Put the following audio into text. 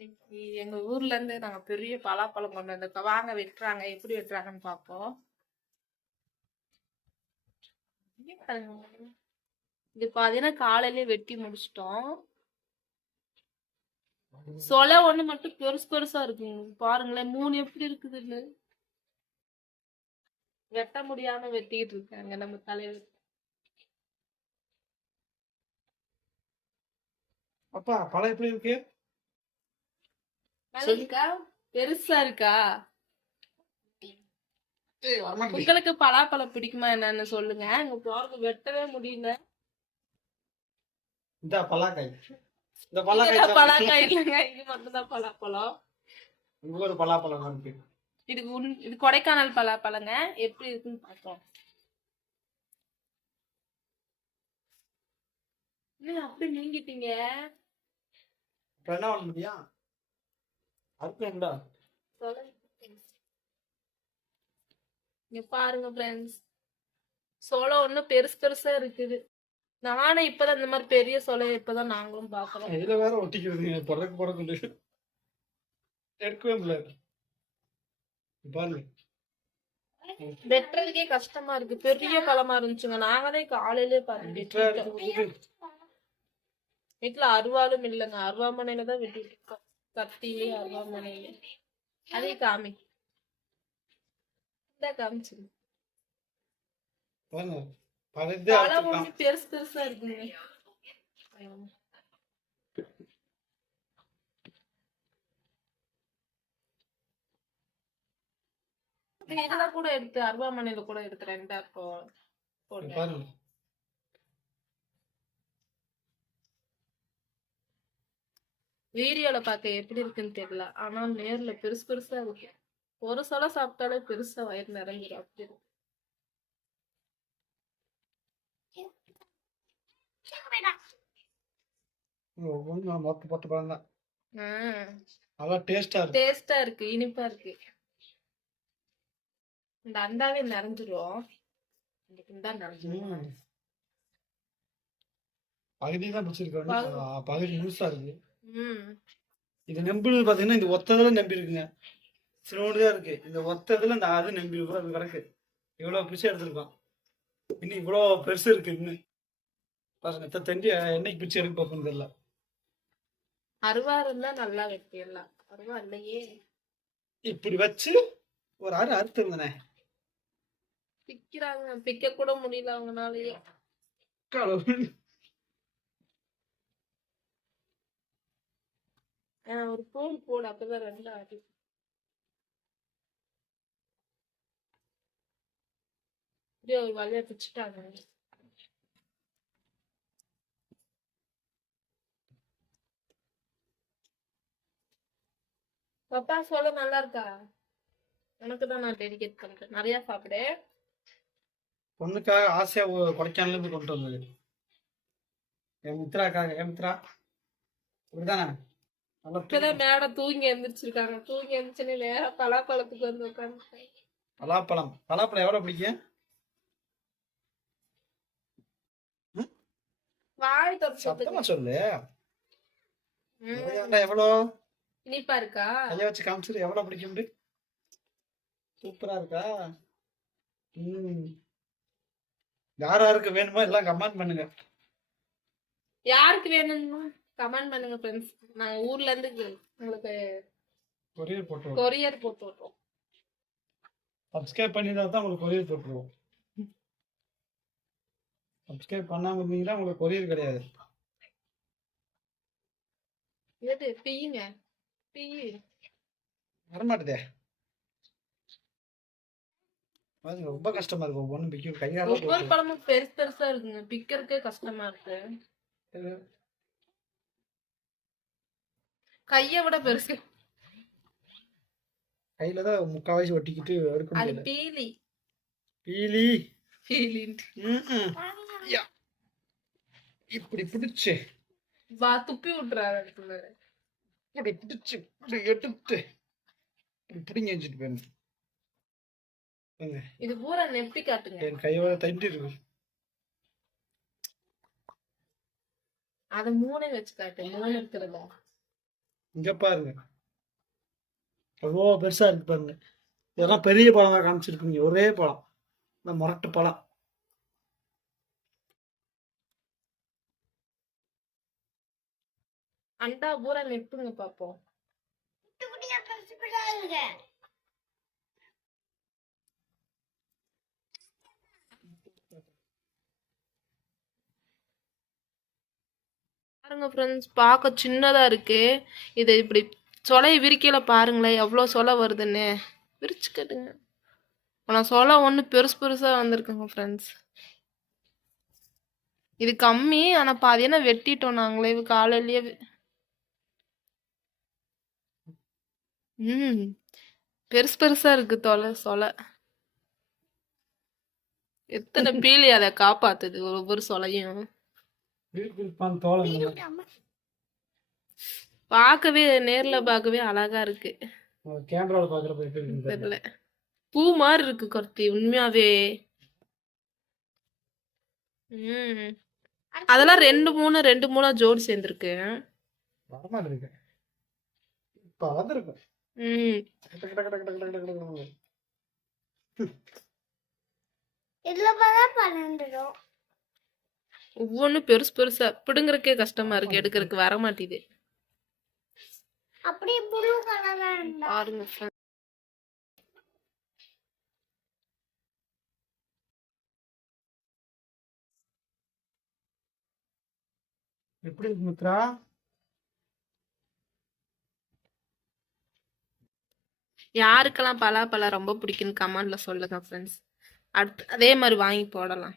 இன்னைக்கு எங்க ஊர்ல இருந்து நாங்க பெரிய பலாப்பழம் கொண்டு வந்திருக்கோம். வாங்க வெட்டுறாங்க, எப்படி வெட்டுறாங்கன்னு பார்ப்போம். இது பாத்தீங்கன்னா காலையிலே வெட்டி முடிச்சிட்டோம். சொலை ஒண்ணு மட்டும் பெருசு பெருசா இருக்குங்க, பாருங்களேன். 3 எப்படி இருக்குதுன்னு வெட்ட முடியாம வெட்டிட்டு இருக்காங்க நம்ம தலைவர். அப்பா பழம் எப்படி இருக்கு? இருக்கா? பெருசா இருக்கா? உங்களுக்கு பலாப்பழம் பிடிக்குமா என்னன்னு சொல்லுங்க. எங்க போறது வெட்டவே முடியல. இந்த பலாக்காய், இந்த பலாக்காய் இல்லைங்க, இது மட்டும்தான் பலாப்பழம். இங்க ஒரு பலாப்பழம் இருக்கு. இது கொடைக்கானல் பலாப்பழங்க. எப்படி இருக்குன்னு பார்த்தோம். அப்படி நீங்கிட்டீங்க. என்ன பண்ண முடியும்? அர்த்தம்டா. இங்க பாருங்க ஃப்ரெண்ட்ஸ், சொலை ஒண்ணு பெருசு பெருசா இருக்குது. நானே இப்பதான் இந்த மாதிரி பெரிய சொலை இப்பதான் நாங்களும் பாக்குறோம். இதுல வேற ஒட்டிக்கிறது பொறக்கு எடுக்கவே முடியாது. பாருங்க, வெட்டுறதுக்கே கஷ்டமா இருக்கு. பெரிய பழமா இருந்துச்சுங்க. நாங்களே காலையிலே பாருங்க வீட்டுல அருவாளும் இல்லைங்க. அருவாமனையில தான் வெட்டிட்டு இருக்கோம். கத்திலே அருவாமனையில. அதே காமி காமிச்சுங்க. பழம் ஒண்ணு பெருசு பெருசா இருக்குங்க. இதெல்லாம் கூட எடுத்து அருவாமனையில கூட எடுக்கிறேன். பாருங்க, வீடியோல பார்க்க எப்படி இருக்குன்னு தெரியல, ஆனா நேர்ல பெருசு பெருசா இருக்கு. ஒரு சொலை சாப்பிட்டாலே பெருசா வயிறு நிறைஞ்சிடும். அப்படி இருக்கு. டேஸ்டா இருக்கு, இனிப்பா இருக்கு. இந்த அண்டாவே நிறைஞ்சிரும். பகுதிதான் பிடிச்சிருக்கு, பகுதி முழுசா இருக்கு. இது நெம்புன்னு பாத்தீங்கன்னா இந்த ஒத்ததுல நம்பி இருக்குங்க. சிலோண்டுதான் இருக்கு. இந்த ஒத்ததுல இந்த அது நம்பி அது கிடக்கு. இவ்வளவு பிச்சை எடுத்திருக்கோம். இன்னும் இவ்வளவு பெருசு இருக்கு. இன்னும் பாருங்க, தண்டி என்னைக்கு பிச்சை எடுக்க பார்ப்போம் தெரியல. அருவா இருந்தா நல்லா வெட்டிடலாம். அருவா இல்லையே. இப்படி வச்சு ஒரு அறுத்து இருந்தனே பிக்கிறாங்க. பிக்க கூட முடியல அவங்கனாலயே. ஒரு பூல் போடு, அப்பதான் 2 ஆகுது. இப்படியே ஒரு வழியா பிச்சுட்டாங்க. பாப்பா சொல்ல நல்லா இருக்கா? உனக்குதான் நான் டெடிகேட் பண்றேன். நிறைய சாப்பிடு. பொண்ணுக்காக ஆசையா கொடைக்கானல இருந்து கொண்டு வந்தது. என் மித்ராக்காக. என் மித்ரா இப்படிதானே மேடம் தூங்கி எந்திரிச்சிருக்காங்க. தூங்கி எந்திரிச்சுன்னு நேரம் பலாப்பழத்துக்கு வந்து உட்காந்து. பலாப்பழம் எவ்வளவு பிடிக்கும்? வாய் தொட்டு சொல்லு. எவ்வளோ இனிப்பா இருக்கா? கைய வச்சு காமிச்சிரு. எவ்வளவு பிடிக்கும்? சூப்பரா இருக்கா? யாருக்கு வேணுமோ எல்லாம் கமெண்ட் பண்ணுங்க. யாருக்கு வேணும்னு கமெண்ட் பண்ணுங்க ஃப்ரெண்ட்ஸ். நாங்க ஊர்ல இருந்து உங்களுக்கு கொரியர் போட்டு விடுறோம். சப்ஸ்கிரைப் பண்ணிட்டா தான் உங்களுக்கு கொரியர் போட்டுருவோம். சப்ஸ்கிரைப் பண்ணாம இருந்தீங்கன்னா உங்களுக்கு கொரியர் கிடையாது. எது பீங்க பீ வரமாட்டதே. ரொம்ப கஷ்டமா இருக்கு. ஒவ்வொன்றும் பிக்க கையால. ஒவ்வொரு பழமும் பெருசு பெருசா இருக்குங்க. பிக்கிறதுக்கே கஷ்டமா இருக்கு. கைய விட பெருசு. கையில தான் முக்காவாசி ஒட்டிக்கிட்டு எடுக்க முடியல. பீலி இப்படி பிடிச்சு துப்பி விட்டுறாரு. இப்படி பிடிச்சு இப்படி எடுத்து இப்படி பிடிங்க வச்சுட்டு போயிருந்தேன். இது பூரா நெப்பி காட்டுங்க. என் கையோட தண்டி இருக்கு. அத 3 வச்சு காட்டு. 3 இருக்கிறதா? இங்க பாருங்க அவ்வளோ பெருசா இருக்கு பாருங்க. இதெல்லாம் பெரிய பழம் தான் காமிச்சிருக்கீங்க. ஒரே பழம் இந்த முரட்டு பழம். அண்டா பூரா நெப்புங்க பாப்போம். பாருங்க ஃப்ரெண்ட்ஸ், பார்க்க சின்னதா இருக்கு. இதை இப்படி சொலையை விரிக்கையில பாருங்களேன் எவ்வளோ சொலை வருதுன்னு. விரிச்சு கட்டுங்க. ஆனால் சொலை ஒன்று பெருசு பெருசா வந்திருக்குங்க ஃப்ரெண்ட்ஸ். இது கம்மி, ஆனால் பாதியான வெட்டிட்டோம் நாங்களே காலையிலேயே. பெருசு பெருசா இருக்கு சொலை. எத்தனை பீலி அதை காப்பாத்துது ஒவ்வொரு சொலையும். பார்க்கவே நேர்ல பார்க்கவே அழகா இருக்கு. கேமரால பாக்குறப்ப எப்படி இருக்குன்னு தெரியல. தெரியல, பூ மாதிரி இருக்கு கர்த்தி உண்மையாவே. அதெல்லாம் ரெண்டு மூணா ஜோடி சேர்ந்துருக்கு. வரமாட்டு இருக்கு. இப்ப வந்திருக்கு. ஒவ்வொன்னும் பெருசு பெருசா பிடுங்கறக்கே கஷ்டமா இருக்கு, எடுக்கிறதுக்கு வர மாட்டேது. அப்படியே ப்ளூ கலரா இருந்தா பாருங்க friends. எப்படி இருக்கு மித்ரா? யாருக்கெல்லாம் பலாப்பழம் ரொம்ப பிடிக்குன்னு கமெண்ட்ல சொல்லுங்க ஃப்ரெண்ட்ஸ். அடுத்து அதே மாதிரி வாங்கி போடலாம்.